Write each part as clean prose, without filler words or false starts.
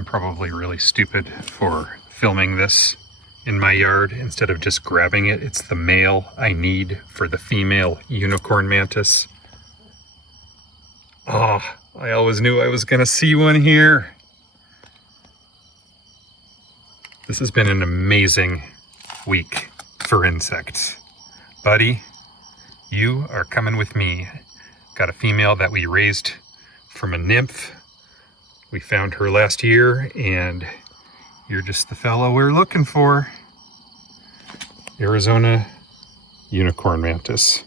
I'm probably really stupid for filming this in my yard instead of just grabbing it. It's the male I need for the female unicorn mantis. Oh, I always knew I was gonna see one here. This has been an amazing week for insects. Buddy, you are coming with me. Got a female that we raised from a nymph. We found her last year, and you're just the fellow we're looking for. Arizona Unicorn Mantis.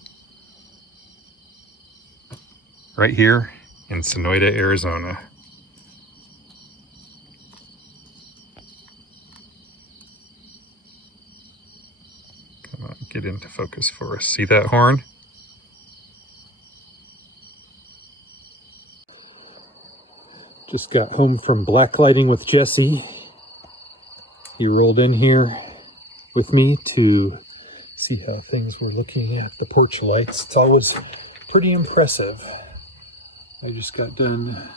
Right here in Sonoyta, Arizona. Come on, get into focus for us. See that horn? Just got home from blacklighting with Jesse. He rolled in here with me to see how things were looking at the porch lights. It's always pretty impressive. I just got done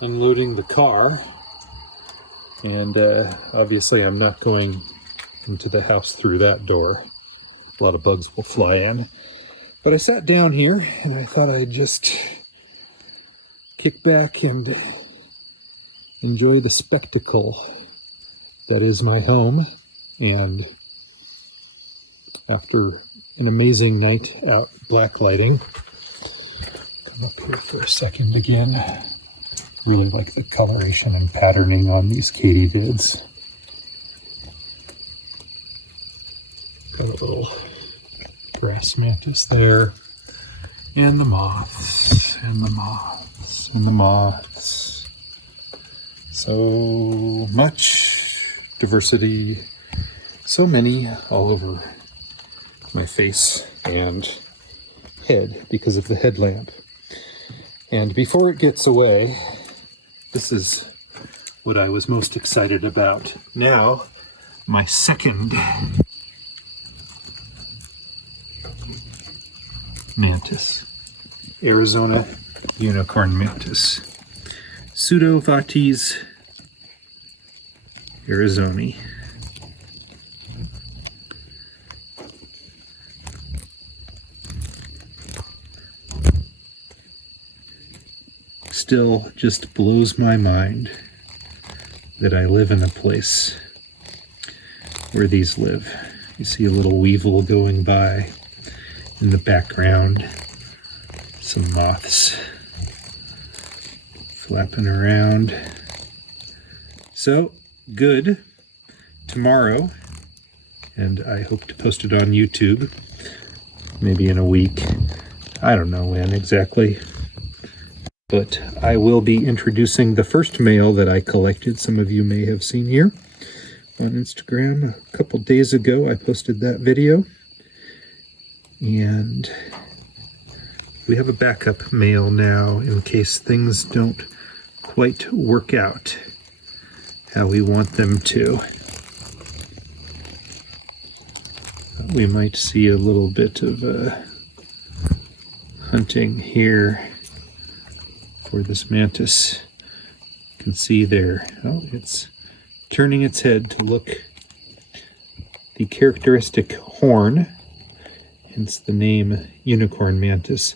unloading the car, and obviously I'm not going into the house through that door. A lot of bugs will fly in. But I sat down here and I thought I'd just kick back and enjoy the spectacle that is my home. And after an amazing night out blacklighting, come up here for a second again. Really like the coloration and patterning on these katydids. Got a little grass mantis there, and the moths, and the moths, and the moths. So much diversity, so many all over my face and head because of the headlamp. And before it gets away, this is what I was most excited about. Now, my second mantis, Arizona Unicorn Mantis, Pseudovates arizonae. Still just blows my mind that I live in a place where these live. You see a little weevil going by in the background, some moths flapping around. So good. Tomorrow, and I hope to post it on YouTube maybe in a week. I don't know when exactly, but I will be introducing the first male that I collected. Some of you may have seen here on Instagram. A couple days ago I posted that video, and we have a backup male now in case things don't quite work out how we want them to. We might see a little bit of hunting here for this mantis. You can see there, oh, it's turning its head to look the characteristic horn, hence the name unicorn mantis.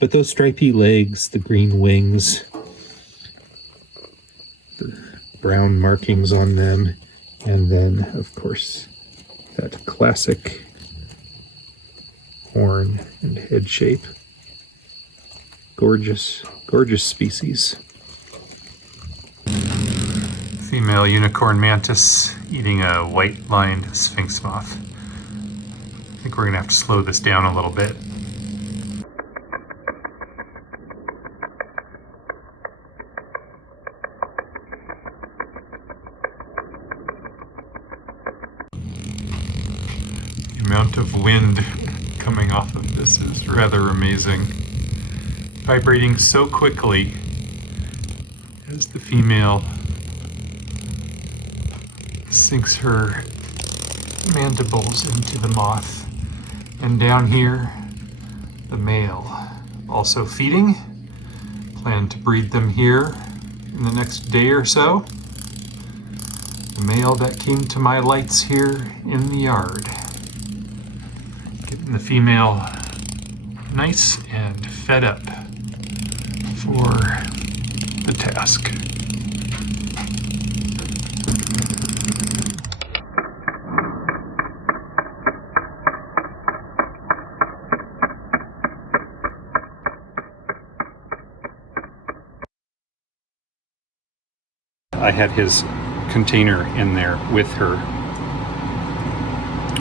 But those stripy legs, the green wings, the brown markings on them, and then, of course, that classic horn and head shape. Gorgeous, gorgeous species. Female unicorn mantis eating a white-lined sphinx moth. I think we're gonna have to slow this down a little bit. The amount of wind coming off of this is rather amazing. Vibrating so quickly as the female sinks her mandibles into the moth. And down here, the male also feeding. Plan to breed them here in the next day or so. male that came to my lights here in the yard. Getting the female nice and fed up for the task. I had his container in there with her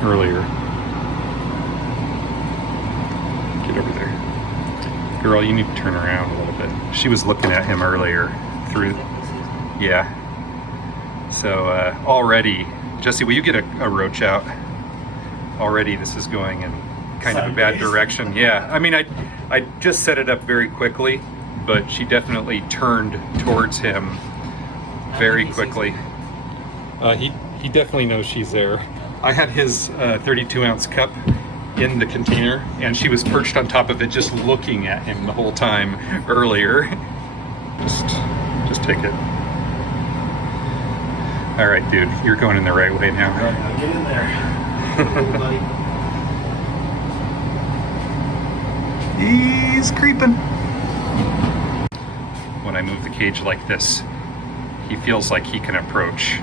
earlier. Get over there. Girl, you need to turn around a little bit. She was looking at him earlier through, yeah. So already, Jesse, will you get a roach out? Already this is going in kind of a bad direction. Yeah, I mean, I just set it up very quickly, but she definitely turned towards him very quickly. He definitely knows she's there. I had his 32-ounce cup in the container, and she was perched on top of it, just looking at him the whole time earlier. Just take it. All right, dude, you're going in the right way now. All right, now get in there, buddy. He's creeping. When I move the cage like this, he feels like he can approach.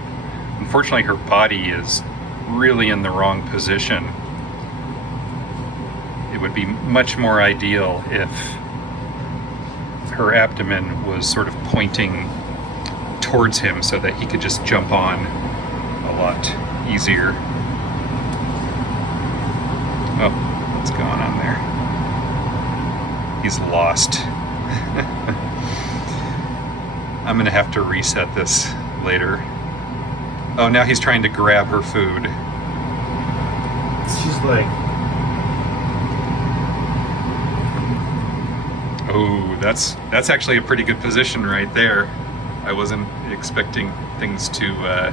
Unfortunately, her body is really in the wrong position. It would be much more ideal if her abdomen was sort of pointing towards him so that he could just jump on a lot easier. Oh, what's going on there? He's lost. I'm gonna have to reset this later. Oh, now he's trying to grab her food. She's like, oh, that's actually a pretty good position right there. I wasn't expecting things to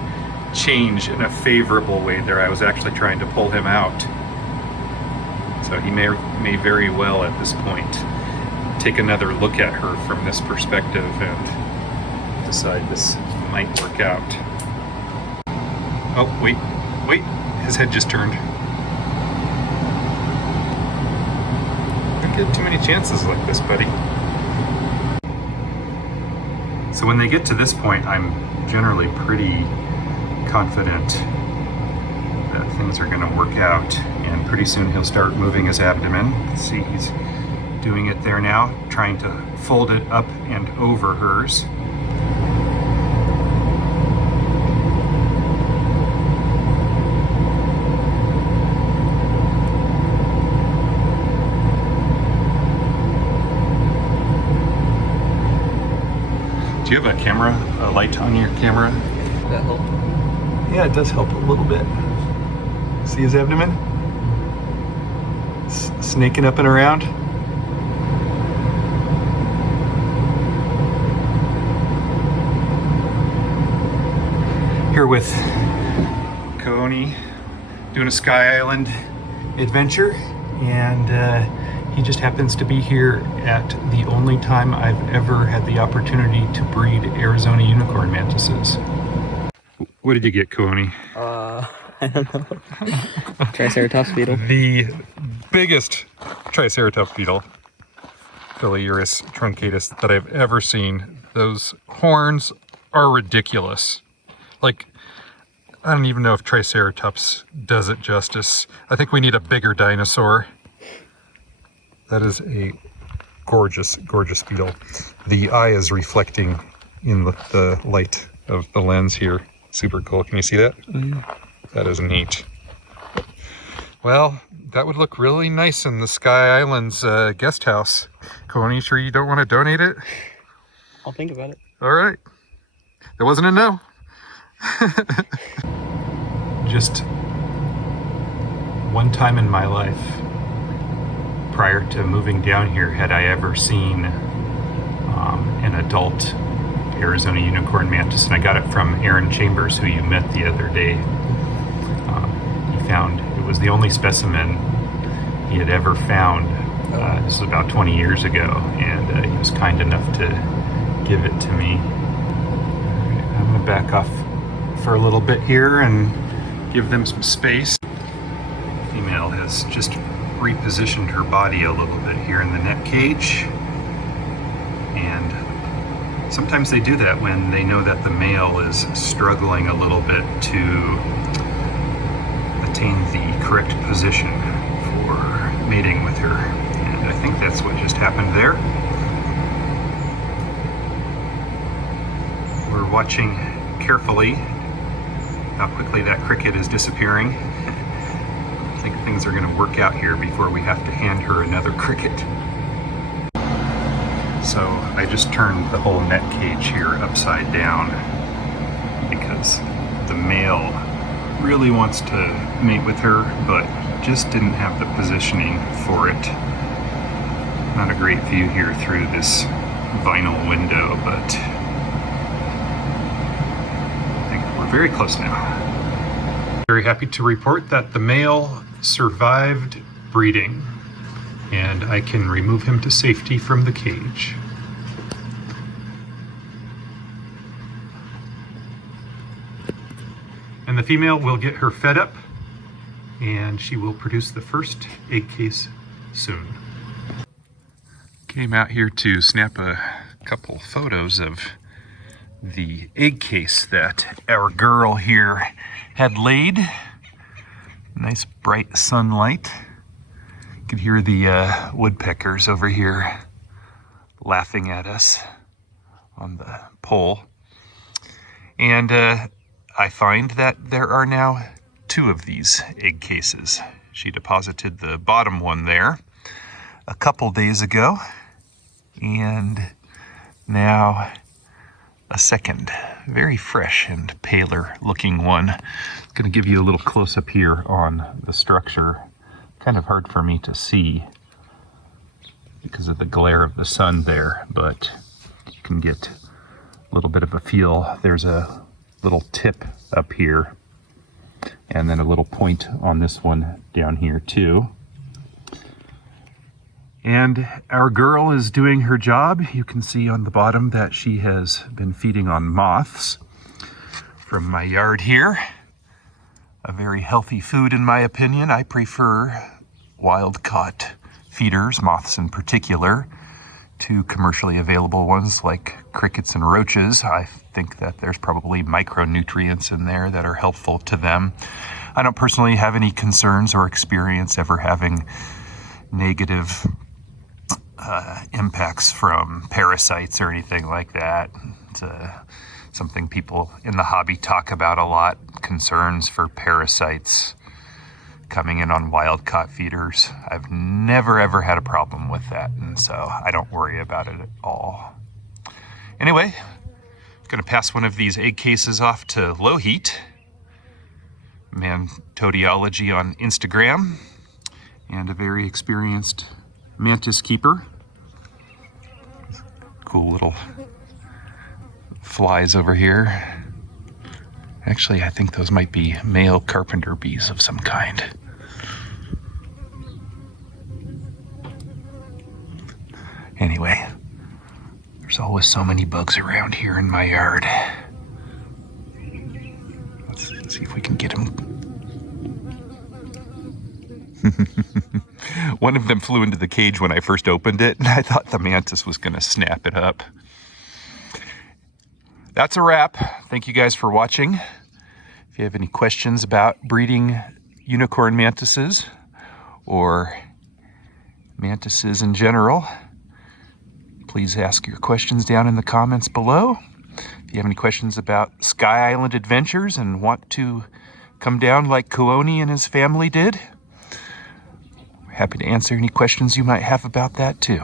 change in a favorable way there. I was actually trying to pull him out. So he may very well at this point take another look at her from this perspective and decide this might work out. Oh, wait, his head just turned. Don't get too many chances like this, buddy. So when they get to this point, I'm generally pretty confident that things are gonna work out, and pretty soon he'll start moving his abdomen. See, he's doing it there now, trying to fold it up and over hers. Do you have a light on your camera? that help? Yeah, it does help a little bit. See his abdomen? Snaking up and around. Here with Coney doing a Sky Island adventure, and he just happens to be here at the only time I've ever had the opportunity to breed Arizona Unicorn Mantises. What did you get, Coney? I don't know. Triceratops beetle. The biggest Triceratops beetle, Philurus truncatus, that I've ever seen. Those horns are ridiculous. Like, I don't even know if Triceratops does it justice. I think we need a bigger dinosaur. That is a gorgeous, gorgeous beetle. The eye is reflecting in the light of the lens here. Super cool. Can you see that? Mm. That is neat. Well, that would look really nice in the Sky Islands guest house. Coney, sure you don't want to donate it? I'll think about it. All right. That wasn't a no. Just one time in my life, prior to moving down here, had I ever seen an adult Arizona Unicorn Mantis, and I got it from Aaron Chambers, who you met the other day. He found, it was the only specimen he had ever found. This was about 20 years ago, and he was kind enough to give it to me. I'm gonna back off for a little bit here and give them some space. Female has just repositioned her body a little bit here in the net cage. And sometimes they do that when they know that the male is struggling a little bit to attain the correct position for mating with her. And I think that's what just happened there. We're watching carefully how quickly that cricket is disappearing. I think things are going to work out here before we have to hand her another cricket. So I just turned the whole net cage here upside down because the male really wants to mate with her, but just didn't have the positioning for it. Not a great view here through this vinyl window, but I think we're very close now. Very happy to report that the male survived breeding, and I can remove him to safety from the cage. And the female will get her fed up, and she will produce the first egg case soon. Came out here to snap a couple photos of the egg case that our girl here had laid. Nice bright sunlight. You could hear the woodpeckers over here laughing at us on the pole. And I find that there are now 2 of these egg cases. She deposited the bottom one there a couple days ago, and now a second, very fresh and paler looking one. I'm going to give you a little close up here on the structure. Kind of hard for me to see because of the glare of the sun there, but you can get a little bit of a feel. There's a little tip up here and then a little point on this one down here too. And our girl is doing her job. You can see on the bottom that she has been feeding on moths from my yard here. A very healthy food in my opinion. I prefer wild-caught feeders, moths in particular, to commercially available ones like crickets and roaches. I think that there's probably micronutrients in there that are helpful to them. I don't personally have any concerns or experience ever having negative impacts from parasites or anything like that. It's something people in the hobby talk about a lot, concerns for parasites coming in on wild-caught feeders. I've never ever had a problem with that, and so I don't worry about it at all. Anyway, I'm going to pass one of these egg cases off to Low Heat, Mantodiology on Instagram, and a very experienced mantis keeper. Cool little flies over here. Actually, I think those might be male carpenter bees of some kind. Anyway, there's always so many bugs around here in my yard. Let's see if we can get them. One of them flew into the cage when I first opened it, and I thought the mantis was going to snap it up. That's a wrap. Thank you guys for watching. If you have any questions about breeding unicorn mantises or mantises in general, please ask your questions down in the comments below. If you have any questions about Sky Island adventures and want to come down like Kuoni and his family did, we're happy to answer any questions you might have about that too.